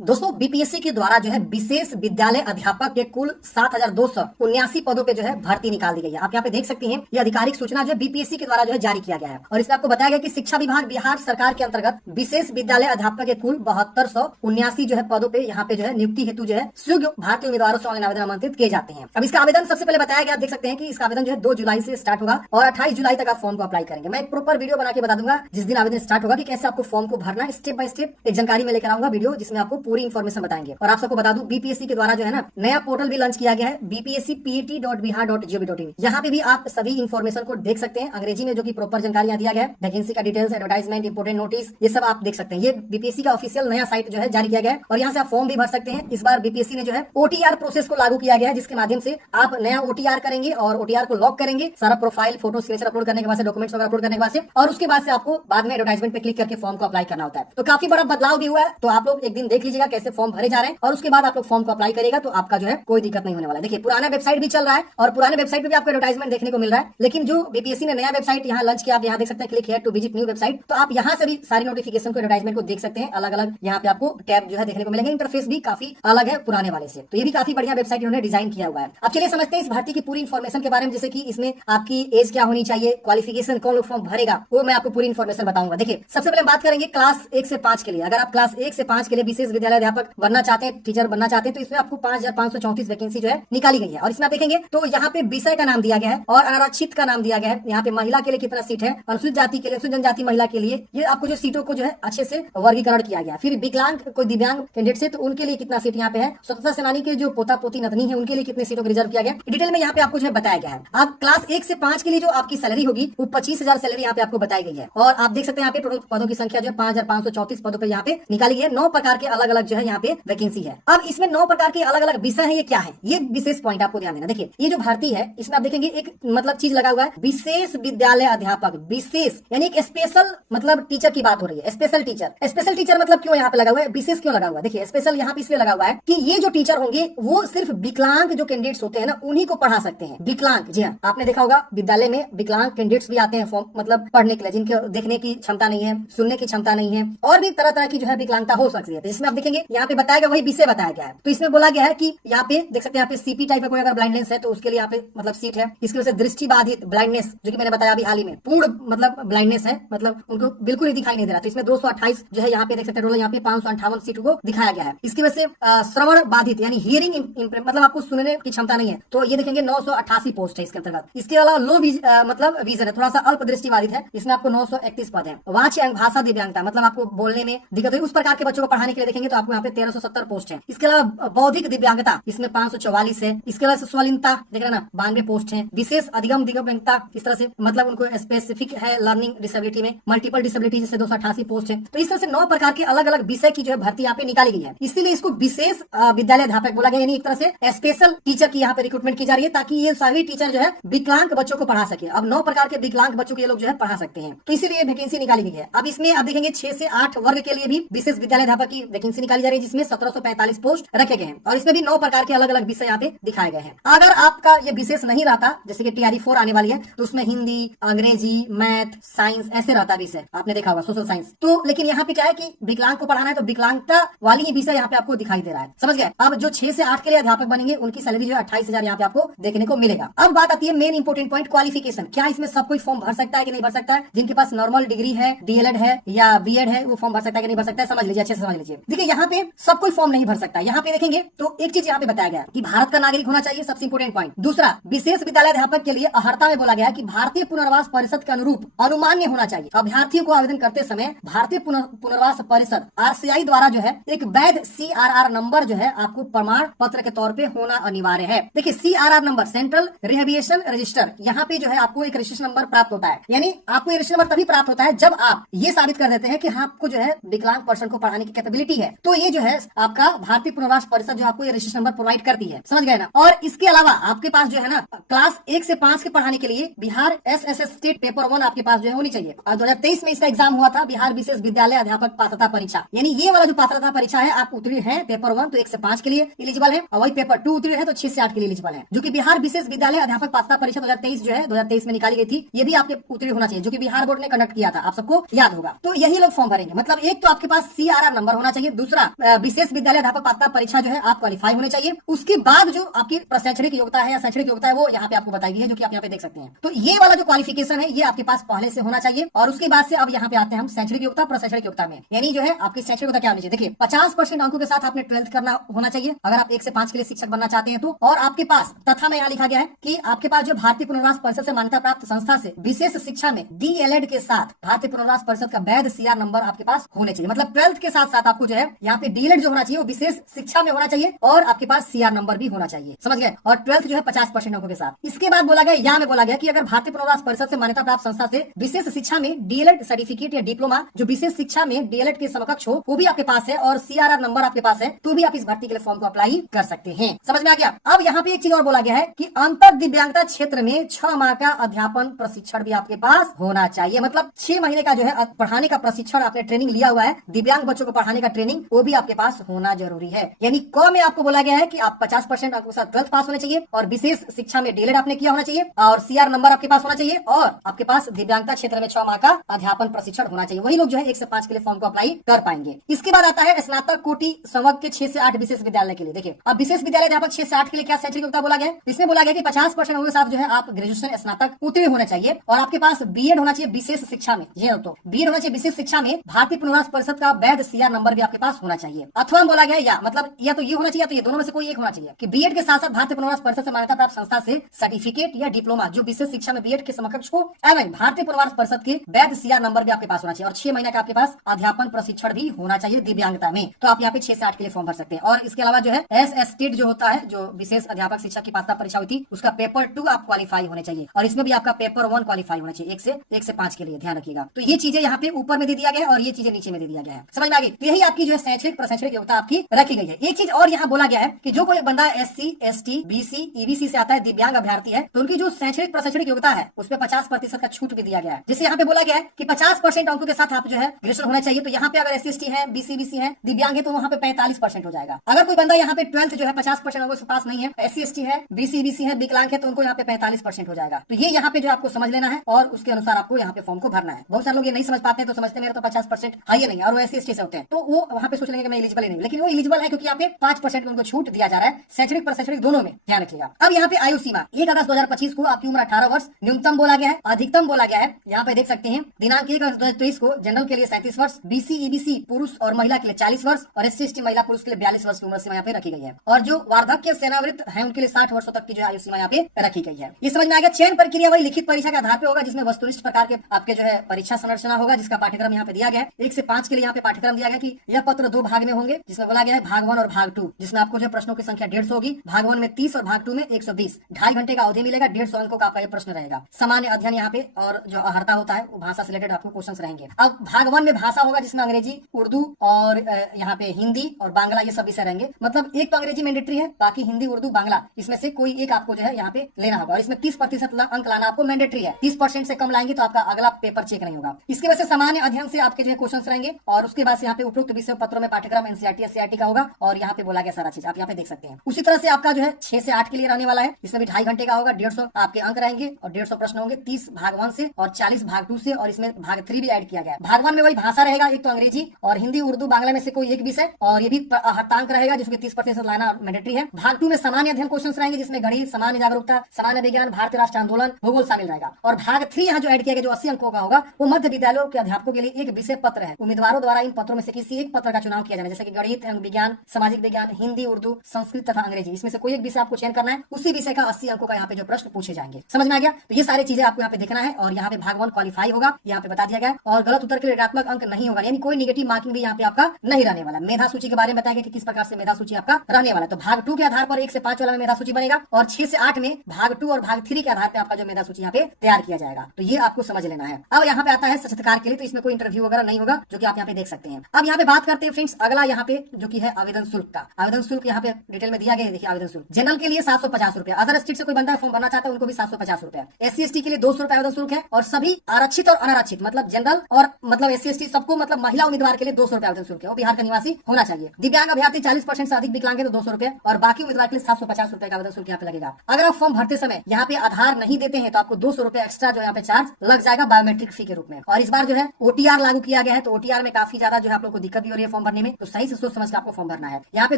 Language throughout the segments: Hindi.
दोस्तों बीपीएससी के द्वारा जो है विशेष विद्यालय अध्यापक के कुल 7,279 पदों पे जो है भर्ती निकाल दी गई है। आप यहाँ पे देख सकते हैं ये आधिकारिक सूचना जो है बीपीएससी के द्वारा जो है जारी किया गया है और इसमें आपको बताया गया कि शिक्षा विभाग बिहार सरकार के अंतर्गत विशेष विद्यालय अध्यापक के कुल 7279 जो है पदों पे यहाँ पे जो है नियुक्ति हेतु जो है योग्य भारतीय उम्मीदवारों से ऑनलाइन आवेदन आमंत्रित किए जाते हैं। अब इसका आवेदन सबसे पहले बताया गया, आप देख सकते हैं कि इसका आवेदन जो है 2 जुलाई से स्टार्ट होगा और 28 जुलाई तक आप फॉर्म को अप्लाई करेंगे। मैं एक प्रॉपर वीडियो बना के बता दूंगा जिस दिन आवेदन स्टार्ट होगा कि कैसे आपको फॉर्म को भरना है, स्टेप बाय स्टेप एक जानकारी में लेकर आऊंगा वीडियो जिसमें आपको पूरी इन्फॉर्मेशन बताएंगे। और आप सबको बता दूं बीपीएससी के द्वारा जो है ना नया पोर्टल भी लॉन्च किया गया है bpscpet.bihar.gov.in। यहाँ पे भी आप सभी इन्फॉर्मेशन को देख सकते हैं अंग्रेजी में, जो की प्रॉपर जानकारी दिया गया है, वैकेंसी का डिटेल्स, एडवर्टाइजमेंट, इंपोर्टेंट नोटिस, ये सब आप देख सकते हैं। ये बीपीएससी का ऑफिशियल नया साइट जो है जारी किया गया है और यहाँ से आप फॉर्म भी भर सकते हैं। इस बार बीपीएससी ने जो है ओटीआर प्रोसेस को लागू किया गया है जिसके माध्यम से आप नया ओटीआर करेंगे और ओटीआर को लॉक करेंगे, सारा प्रोफाइल फोटो सिग्नेचर अपलोड करने के बाद, डॉक्यूमेंट्स वगैरह अपलोड करने के बाद से, और उसके बाद से आपको बाद में एडवर्टाइजमेंट पे क्लिक करके फॉर्म को अप्लाई करना होता है। तो काफी बड़ा बदलाव भी हुआ है, तो आप लोग एक दिन देख लीजिएगा कैसे फॉर्म भरे जा रहे हैं और उसके बाद आप लोग फॉर्म को अप्लाई करेगा तो आपका जो है कोई दिक्कत नहीं होने वाला है। देखिए पुराना वेबसाइट भी चल रहा है और पुराने वेबसाइट पे भी आपको एडवर्टाइजमेंट देखने को मिल रहा है, लेकिन जो बीपीएससी ने नया वेबसाइट यहाँ लॉन्च किया, आप यहाँ देख सकते हैं, click here to visit new website, तो आप यहाँ से भी सारी नोटिफिकेशन को, एडवर्टाइजमेंट को देख सकते हैं। अलग अलग यहाँ पे आपको टैब जो है देखने को मिलेंगे। इंटरफेस भी काफी अलग है पुराने वाले से, तो ये भी काफी बढ़िया वेबसाइट इन्होंने डिजाइन किया हुआ है। अब चलिए समझते हैं इस भर्ती की पूरी इन्फॉर्मेशन के बारे में, जैसे कि इसमें आपकी एज क्या होनी चाहिए, क्वालिफिकेशन, कौन लोग फॉर्म भरेगा, वो मैं आपको पूरी इन्फॉर्मेशन बताऊंगा। देखिए सबसे पहले बात करेंगे क्लास 1 से 5 के लिए। अगर आप क्लास 1 से 5 के लिए विशेष विद्यालय अध्यापक बनना चाहते हैं, टीचर बनना चाहते हैं, तो इसमें आपको 5,534 वैकेंसी जो है निकाली गई है। और इसमें आप देखेंगे तो यहाँ पे विषय का नाम दिया गया है और अनारक्षित का नाम दिया गया है। यहाँ पे महिला के लिए कितना सीट है, अनुसूचित जाति के लिए, अनुसूचित जनजाति महिला के लिए, ये आपको जो सीटों को जो है अच्छे से वर्गीकरण किया गया। फिर विकलांग कोई दिव्यांग कैंडिडेट से, तो उनके लिए कितना सीट यहाँ पे है। स्वतंत्रता सेनानी के जो पोता पोती नतनी है उनके लिए कितने सीटों को रिजर्व किया गया, डिटेल में यहाँ पे आपको जो है बताया गया है। अब क्लास 1 से 5 के लिए जो आपकी सैलरी होगी वो 25,000 सैलरी यहाँ पे आपको बताई गई है। और आप देख सकते हैं यहाँ पे टोटल पदों की संख्या जो है 5,534 पदों पे यहाँ पे निकाली गई है। 9 प्रकार के अलग अलग जो है यहाँ पे वैकेंसी है। अब इसमें 9 प्रकार के अलग अलग विषय है, ये क्या है, ये विशेष पॉइंट आपको ध्यान देना। देखिए ये जो भर्ती है इसमें आप देखेंगे एक मतलब चीज लगा हुआ है, विशेष विद्यालय अध्यापक, विशेष यानी एक स्पेशल मतलब टीचर की बात हो रही है। स्पेशल टीचर, स्पेशल टीचर मतलब क्यों यहाँ पे लगा हुआ है, विशेष क्यों लगा हुआ है। देखिए स्पेशल यहाँ पे इसलिए लगा हुआ है कि ये जो टीचर होंगे वो सिर्फ विकलांग जो कैंडिडेट्स होते हैं ना उन्हीं को पढ़ा सकते हैं। विकलांग, जी हाँ, आपने देखा होगा विद्यालय में विकलांग कैंडिडेट्स भी आते हैं फॉर्म मतलब पढ़ने के लिए, जिनके देखने की क्षमता नहीं है, सुनने की क्षमता नहीं है और भी तरह तरह की जो है विकलांगता हो सकती है। जिसमें आप देखेंगे यहाँ पे बताया गया वही विषय बताया गया है। तो इसमें बोला गया है कि यहाँ पे देख सकते हैं, यहाँ पे सीपी टाइप का कोई अगर ब्लाइंडनेस है तो उसके लिए यहाँ पे मतलब सीट है। इसकी वजह से दृष्टि बाधित ब्लाइंडनेस, जो कि मैंने बताया अभी हाल ही में, पूर्ण मतलब ब्लाइंडनेस है, मतलब उनको बिल्कुल ही दिखाई नहीं दे रहा। तो इसमें 228 जो है यहाँ पे देख सकते हैं, यहाँ पे 558 सीट को दिखाया गया है। इसकी वजह से श्रवण बाधित यानी हियरिंग मतलब आपको सुनने की क्षमता नहीं है, तो ये देखेंगे 988 पोस्ट है इसके अंतर्गत। इसके अलावा लो मतलब विजन है, थोड़ा सा अल्प दृष्टि बाधित है, इसमें आपको 931 पद है। वाच्य एवं भाषा दिव्यांगता मतलब आपको बोलने में दिक्कत है, उस प्रकार के बच्चों को पढ़ाने के लिए देखेंगे तो आपको यहाँ पे 1370 पोस्ट है। इसके अलावा बौद्धिक दिव्यांगता इसमें 544 है। इसके अलावा स्वलिनता देख रहे ना 92 पोस्ट है। विशेष अधिगम दिव्यांगता इस तरह से मतलब उनको स्पेसिफिक है लर्निंग डिसेबिलिटी में, मल्टीपल डिसेबिलिटी जैसे 288 पोस्ट है। तो इस तरह से 9 प्रकार के अलग अलग विषय की जो है भर्ती यहाँ पे निकाली गई है, इसीलिए इसको विशेष विद्यालय अध्यापक बोला गया, यानी एक तरह से स्पेशल टीचर की यहाँ पे रिक्रूटमेंट की जा रही है ताकि ये सभी टीचर जो है विकलांग बच्चों को पढ़ा सके। अब 9 प्रकार के विकलांग बच्चों को ये लोग जो है पढ़ा सकते हैं, तो इसीलिए वैकेंसी निकाली गई है। अब इसमें आप देखेंगे 6 से 8 वर्ग के लिए भी विशेष विद्यालय अध्यापक की वैकेंसी निकाली जा रही है, जिसमें 1745 पोस्ट रखे गए हैं और इसमें भी 9 प्रकार के अलग अलग विषय यहाँ पे दिखाए गए हैं। अगर आपका ये विशेष नहीं रहता, जैसे कि टीआरई 4 आने वाली है तो उसमें हिंदी, अंग्रेजी, मैथ, साइंस ऐसे रहता विषय, आपने देखा होगा सोशल साइंस। तो लेकिन यहाँ पे क्या है कि विकलांग को पढ़ाना है तो विकलांगता वाली ही विषय यहाँ पे आपको दिखाई दे रहा है, समझ गए। अब जो 6 से 8 के लिए अध्यापक बनेंगे उनकी सैलरी जो है 28,000 यहाँ पे आपको देखने को मिलेगा। अब बात आती है मेन इंपोर्टेंट पॉइंट, क्वालिफिकेशन। क्या इसमें सब कोई फॉर्म भर सकता है कि नहीं भर सकता है? जिनके पास नॉर्मल डिग्री है, डीएलएड है या बीएड है, वो फॉर्म भर सकता है कि नहीं भर सकता है, समझ लीजिए, अच्छे से समझ लीजिए। देखिए यहाँ पे सब कोई फॉर्म नहीं भर सकता। यहाँ पे देखेंगे तो एक चीज यहाँ पे बताया गया कि भारत का नागरिक होना चाहिए, सबसे इंपोर्टेंट पॉइंट। दूसरा, विशेष विद्यालय अध्यापक के लिए अहर्ता में बोला गया है कि भारतीय पुनर्वास परिषद के अनुरूप अनुमान्य होना चाहिए। अभ्यर्थियों को आवेदन करते समय भारतीय पुनर्वास परिषद आरसीआई द्वारा जो है एक वैध सीआरआर नंबर जो है आपको प्रमाण पत्र के तौर पे होना अनिवार्य है। देखिए CRR number, central rehabilitation register, यहाँ पे जो है आपको एक रजिस्ट्रेशन नंबर प्राप्त होता है। यानी आपको ये रजिस्ट्रेशन नंबर तभी प्राप्त होता है जब आप ये साबित कर देते हैं कि हाँ आपको जो है विकलांग पर्सन को पढ़ाने की कैपेबिलिटी है, तो ये जो है आपका भारतीय पुनर्वास परिषद जो आपको ये रजिस्ट्रेशन नंबर प्रोवाइड करती है, समझ गए ना। और इसके अलावा आपके पास जो है ना क्लास 1 से 5 के पढ़ाने के लिए बिहार एसएसएस स्टेट पेपर 1 आपके पास जो है होनी चाहिए। और 2023 में इसका एग्जाम हुआ था, बिहार विशेष विद्यालय अध्यापक पात्रता परीक्षा, यानी ये वाला जो पात्रता परीक्षा है आप उत्तीर्ण है पेपर 1 तो 1 से 5 के लिए एलिजिबल है, और वही पेपर 2 उत्तीर्ण है तो 6 से 8 के लिए एलिजिबल है। जो कि बिहार विशेष विद्यालय अध्यापक पात्रता परीक्षा 2023 जो है 2023 में निकाली गई थी, ये भी आपके उत्तीर्ण होना चाहिए, जो कि बिहार बोर्ड ने कंडक्ट किया था, आप सबको याद होगा। तो यही लोग फॉर्म भरेंगे। मतलब एक तो आपके पास सीआरआर नंबर होना चाहिए, दूसरा विशेष विद्यालय अध्यापक पात्रता परीक्षा जो है आप क्वालिफाई होने चाहिए। उसके बाद जो आपकी प्रशैक्षणिक योग्यता है या शैक्षणिक योग्यता है वो यहाँ पे आपको बताई गई है, जो कि आप यहाँ पे देख सकते हैं। तो ये वाला जो क्वालिफिकेशन है ये आपके पास पहले से होना चाहिए। और उसके बाद से अब यहाँ पे आते हैं हम शैक्षणिक योग्यता प्रशैक्षणिक योग्यता में, यानी जो है आपकी शैक्षणिक योग्यता क्या होनी चाहिए। देखिए 50% अंकों के साथ आपने 12th करना होना चाहिए अगर आप 1 से 5 के लिए शिक्षक बनना चाहते हैं तो। और आपके पास तथा में यहाँ लिखा गया है कि आपके पास जो भारतीय पुनर्वास परिषद से मान्यता प्राप्त संस्था से विशेष शिक्षा में DELED के साथ भारतीय पुनर्वास परिषद का वैध CR नंबर आपके पास होने चाहिए। मतलब 12th के साथ साथ आपको जो है यहाँ पे DELED जो होना चाहिए वो विशेष शिक्षा में होना चाहिए और आपके पास CR नंबर भी होना चाहिए, समझ गए। और 12th जो है 50% अंकों के साथ। इसके बाद बोला गया यहाँ में बोला गया कि अगर भारतीय पुनर्वास परिषद से मान्यता प्राप्त संस्था से विशेष शिक्षा में DELED सर्टिफिकेट या डिप्लोमा जो विशेष शिक्षा में DELED के समकक्ष हो वो भी आपके पास है और CRR नंबर आपके पास है तो भी आप इस भर्ती के लिए फॉर्म को अप्लाई कर सकते हैं। समझ में आ गया। अब यहाँ पे एक चीज और बोला गया है कि अंतर दिव्यांगता क्षेत्र में 6 माह का अध्यापन प्रशिक्षण भी आपके पास होना चाहिए। मतलब 6 महीने का जो है पढ़ाने का प्रशिक्षण आपने ट्रेनिंग लिया हुआ है, दिव्यांग बच्चों को पढ़ाने का ट्रेनिंग वो भी आपके पास होना जरूरी है। यानी क में आपको बोला गया है कि आप 50% अंकों के साथ 12th पास होने चाहिए और विशेष शिक्षा में DELED आपने किया होना चाहिए और CR नंबर आपके पास होना चाहिए और आपके पास दिव्यांगता क्षेत्र में 6 माह का अध्यापन प्रशिक्षण होना चाहिए। वही लोग जो है 1 से 5 के लिए फॉर्म को अप्लाई कर पाएंगे। इसके बाद आता है स्नातक कोटि संवर्ग के 6 से 8 विशेष विद्यालय के लिए। देखिए अब विशेष विद्यालय अध्यापक 6 से 8 के लिए क्या शैक्षणिक योग्यता बोला गया है, इसमें बोला गया कि 50% अंकों के साथ जो है आप ग्रेजुएशन स्नातक उत्तीर्ण होना चाहिए और आपके पास BEd होना चाहिए विशेष शिक्षा में। ये तो BEd होना चाहिए विशेष शिक्षा में, भारतीय पुनर्वास परिषद का वैध CR नंबर भी आपके पास होना चाहिए। अथवा बोला गया या मतलब या तो ये होना चाहिए तो ये दोनों में से कोई एक होना चाहिए कि BEd के साथ साथ भारतीय पुनर्वास परिषद से मान्यता प्राप्त संस्था से सर्टिफिकेट या डिप्लोमा जो विशेष शिक्षा में BEd के समकक्ष हो एवं भारतीय पुनर्वास परिषद के वैध CR नंबर भी आपके पास होना चाहिए और 6 महीने का आपके पास अध्यापन प्रशिक्षण भी होना चाहिए दिव्यांगता में। तो आप यहाँ पे 6 से 8 के लिए फॉर्म भर सकते हैं। और इसके अलावा जो है SSTED जो होता है जो विशेष अध्यापक शिक्षक की पात्रता परीक्षा हुई थी उसका पेपर 2 आप क्वालिफाई होने चाहिए और इसमें भी आपका पेपर 1 क्वालिफाई होना चाहिए 1 से 5 के लिए, ध्यान रखिएगा। तो ये चीजें यहाँ पे ऊपर में दे दिया गया है और ये चीजें नीचे में दे दिया गया है, समझ में आ गई। तो यही आपकी जो है शैक्षणिक प्रशैक्षणिक योग्यता आपकी रखी गई है। एक चीज और यहाँ बोला गया है कि जो कोई बंदा SC ST BC EBC से आता है, दिव्यांग अभ्यर्थी है, तो उनकी जो शैक्षणिक प्रशैक्षणिक योग्यता है उसमें 50% का छूट भी दिया गया है। जिससे यहाँ पे बोला गया है कि 50% अंकों के साथ आप जो है ग्रेजुएशन होना चाहिए। तो यहाँ पे अगर SC ST है BC BC है दिव्यांग है तो वहाँ पे 45% हो जाएगा। अगर कोई बंदा यहाँ पे 12th जो है 50% अंकों से पास नहीं है, SC ST है BC BC है विकलांग है तो उनको यहाँ पे 45% हो जाएगा। तो ये यहाँ पे जो आपको समझ लेना है और उसके अनुसार आपको यहाँ पे फॉर्म को भरना है। बहुत सारे लोग ये नहीं समझ पाते हैं तो समझते मेरे तो 50% है ही नहीं और वो SC ST से होते हैं तो वो वहाँ पे सोच लेंगे कि मैं एलिजिबल ही नहीं, लेकिन वो एलिजिबल है क्योंकि यहाँ पे 5% उनको छूट दिया जा रहा है शैक्षणिक प्रशैक्षणिक दोनों में, ध्यान रखिएगा। अब यहाँ पे आयु सीमा 1 अगस्त 2025 को आपकी उम्र 18 वर्ष न्यूनतम बोला गया है, अधिकतम बोला गया है। यहाँ पे देख सकते हैं दिनांक 1 अगस्त 2023 को जनरल के लिए 37 वर्ष, BC EBC पुरुष और महिला के लिए 40 वर्ष और SC ST महिला पुरुष के लिए 42 वर्ष की उम्र सीमा यहाँ पे रखी गई है। और जो वार्धक्य सेवानिवृत्त है उनके लिए 60 वर्षों तक की जो आयु सीमा यहाँ पे रखी गई है। ये समझ में आ गया। चयन प्रक्रिया वही लिखित परीक्षा के आधार पे होगा जिसमें वस्तुनिष्ठ प्रकार के आपके जो है परीक्षा संरचना होगा जिसका पाठ्यक्रम यहाँ पे दिया गया है। 1 से 5 के लिए यहाँ पे पाठ्यक्रम दिया गया कि यह पत्र 2 भाग में होंगे जिसमें बोला गया है भाग 1 और भाग 2, जिसमें आपको जो प्रश्नों की संख्या 150 होगी। भाग 1 में 30 और भाग 2 में 120, 2.5 घंटे का अवधि मिलेगा, 150 अंकों का आपका ये प्रश्न रहेगा। सामान्य अध्ययन यहाँ पे और जो अहर्ता होता है वो भाषा से रिलेटेड आपको क्वेश्चन रहेंगे। अब भाग 1 में भाषा होगा जिसमें अंग्रेजी उर्दू और यहाँ पे हिंदी और बांग्ला ये सब विषय रहेंगे। मतलब एक तो अंग्रेजी मैंडेटरी है, बाकी हिंदी उर्दू बांग्ला इसमें से कोई एक आपको जो है यहाँ पे लेना होगा और इसमें 30% अंक लाना आपको मैंडेटरी है। 30% से कम लाएंगे तो आपका अगला पेपर चेक नहीं होगा। इसके वजह से सामान्य अध्ययन से आपके जो है क्वेश्चन रहेंगे और उसके बाद से यहाँ पे उपरोक्त विषय पत्रों में पाठ्यक्रम NCERT SCERT का होगा और यहाँ पे बोला गया सारा चीज आप यहाँ पे देख सकते हैं। उसी तरह से आपका जो है 6 से 8 के लिए रहने वाला है, इसमें भी 2.5 घंटे का होगा, 150 आपके अंक रहेंगे और 150 प्रश्न होंगे, 30 भाग 1 से और 40 भाग 2 से और इसमें भाग 3 भी ऐड किया गया है। भाग 1 में वही भाषा रहेगा, एक तो अंग्रेजी और हिंदी उर्दू बांग्ला में से कोई एक विषय और ये भी हर्तांक रहेगा जिसमें 30% लाना मैंडेटरी है। भाग 2 में सामान्य अध्ययन क्वेश्चन रहेंगे जिसमें गणित, सामान्य जागरूकता, सामान्य विज्ञान, भारतीय राष्ट्र आंदोलन, भूगोल शामिल रहेगा। और भाग 3 यहाँ जो ऐड किया गया जो 80 अंकों का होगा वो मध्य विद्यालयों के अध्यापकों के लिए एक विषय पत्र है। उम्मीदवारों द्वारा इन पत्रों में से किसी एक पत्र का चुनाव किया जाना, जैसे कि गणित, विज्ञान, सामाजिक विज्ञान, हिंदी, उर्दू, संस्कृत तथा अंग्रेजी, इसमें से कोई एक विषय आपको चयन करना है। उसी विषय का 80 अंकों का यहाँ पे जो प्रश्न पूछे जाएंगे। समझ में आ गया। तो ये सारी चीजें आपको यहाँ पे देखना है और यहाँ पे भाग 1 क्वालिफाई होगा, यहाँ पे बता दिया गया। और गलत उत्तर के लिए ऋणात्मक अंक नहीं होगा, यानी कोई निगेटिव मार्किंग भी यहाँ पे आपका नहीं रहने वाला। मेधा सूची के बारे में बताया गया कि किस प्रकार से मेधा सूची आपका रहने वाला है। तो भाग 2 के आधार पर 1 से 5 वाला में मेधा सूची बनेगा और 6 से 8 में भाग 2 और भाग 3 के आधार पर आपका जो मेधा सूची यहाँ पे तैयार किया जाएगा। तो ये आपको समझ लेना है। अब यहाँ पे आता है साक्षात्कार के लिए, तो इसमें कोई इंटरव्यू वगैरह नहीं होगा जो कि आप यहाँ पे देख सकते हैं। अब यहाँ पे बात करते हैं फ्रेंड्स अगला यहाँ पे जो कि है आवेदन शुल्क का। आवेदन शुल्क यहाँ पे डिटेल में दिया गया है, देखिए आवेदन शुल्क जनरल के लिए 750 रुपया, अदर स्टेट से कोई बंदा फॉर्म भरना चाहता है उनको भी 750 रुपया, SC ST के लिए 200 रुपया आवेदन शुल्क है और सभी आरक्षित और अनारक्षित मतलब जनरल और मतलब SC ST सबको मतलब महिला उम्मीदवार के लिए 200 रुपया आवेदन शुल्क है, वो बिहार का निवासी होना चाहिए। दिव्यांग अभ्यर्थी 40% से अधिक विकलांग है तो 200 रुपया और बाकी उम्मीदवार के लिए 750 रुपए का आवेदन शुल्क यहाँ पे लगेगा। अगर आप फॉर्म भरते समय यहाँ पे आधार नहीं देते हैं तो आपको 200 रुपए एक्स्ट्रा जो यहाँ पे चार्ज लग जाएगा बायोमेट्रिक फी के रूप में। और इस बार जो है OTR लागू किया गया है तो OTR में काफी ज्यादा जो है आप लोग को दिक्कत भी हो रही है फॉर्म भरने में, तो सही से सोच समझ के आपको फॉर्म भरना है। यहाँ पे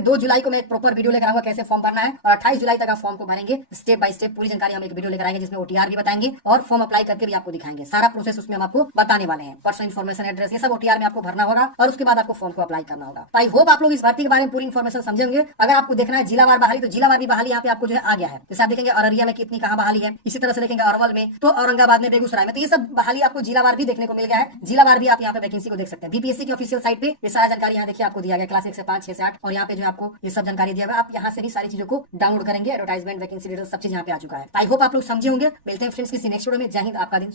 2 जुलाई को मैं एक प्रॉपर वीडियो लेकर आऊंगा कैसे फॉर्म भरना है, और 28 जुलाई तक आप फॉर्म को भरेंगे स्टेप बाय स्टेप। पूरी जानकारी हम एक वीडियो लेकर आएंगे जिसमें OTR भी बताएंगे और फॉर्म अप्लाई करके भी आपको दिखाएंगे। सारा प्रोसेस उसमें हम आपको बताने वाले हैं। पर्सनल इन्फॉर्मेशन, एड्रेस, ये सब OTR में आपको भरना होगा और उसके बाद आपको फॉर्म को अप्लाई करना होगा। आई होप आप लोग इस भर्ती के बारे में पूरी इन्फॉर्मेशन समझेंगे। अगर आपको देखना है जिलावार बहाली, तो जिलावार भी बहाली यहाँ पे आपको जो है आ गया है। जैसे आप देखेंगे अररिया में कितनी कहाँ बहाली है, इसी तरह से देखेंगे अरवल में, तो औरंगाबाद में, बेगूसराय में, तो ये सब बहाली आपको जिलावार भी देखने को मिल गया है। जिलावार भी आप यहाँ पे वैकेंसी को देख सकते हैं। बीपीएससी की ऑफिशियल साइट पे ये सारा जानकारी यहाँ देखिए आपको दिया गया, क्लास 1 से 5, 6 से 8, और यहाँ पे जो आपको ये सब जानकारी दिया हुआ है। आप यहाँ से भी सारी चीजों को डाउनलोड करेंगे। एडवर्टाइजमेंट, वैकेंसी डिटेल्स, सब चीज यहाँ पे आ चुका है। आई होप आप लोग समझे होंगे। मिलते हैं फ्रेंड्स किसी नेक्स्ट वीडियो में। जय हिंद, आपका दिन